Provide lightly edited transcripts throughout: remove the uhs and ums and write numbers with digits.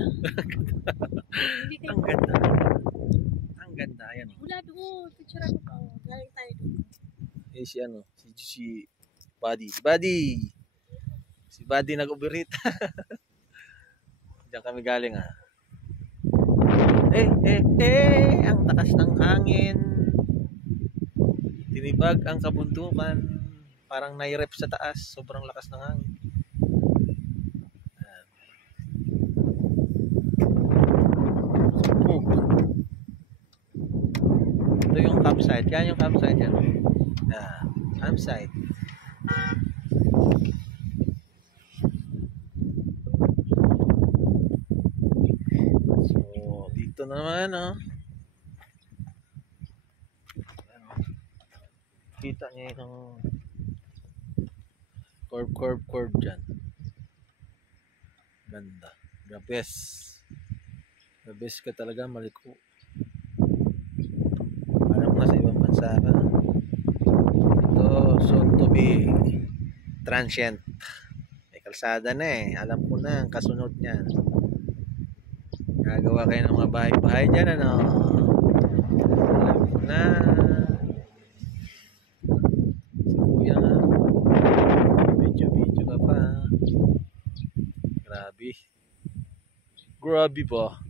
Hindi kayo. Ang ganda. Ang ganda. Ayan. Wala doon. Picture mo pa. Galing tayo doon. Eh si Buddy. Si Buddy nag-uberita. Diyan kami galing ang takas ng hangin. Tinibag ang kabundukan. Parang nairep sa taas. Sobrang lakas ng hangin. Ito yung campsite. Yan yung campsite yan. Campsite. So, dito naman kita niyo yung curve dyan. Ganda. The best ka talaga maliko. Parang nasa ibang bansa ka. Ito soon to be transient. May kalsada na alam ko na ang kasunod niyan. Gagawa kayo ng mga bahay-bahay dyan alam ko na. Si kuya video ka pa. Grabe ba?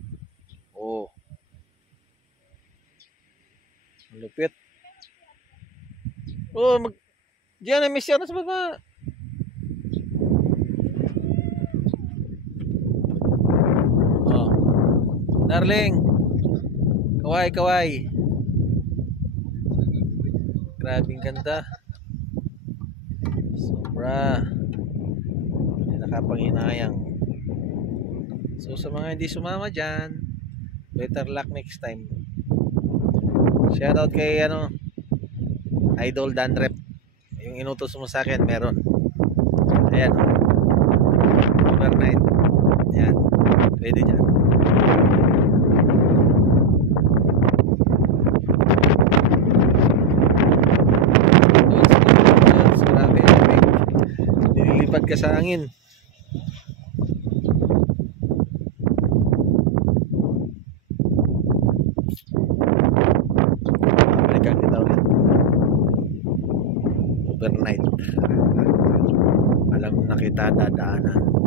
Malupit. Diyan na miss yan sa baba. Darling. Kaway. Grabing ganda. Sobra. Hindi nakapanghinayang. So sa mga hindi sumama dyan, better luck next time. Shoutout kay Idol Danrep. Yung inutos mo sa akin meron. Ayan overnight. Ayan. Pwede dyan. Grabe. Nililipad ka sa hangin. Overnight. Alam na kita dadaanan.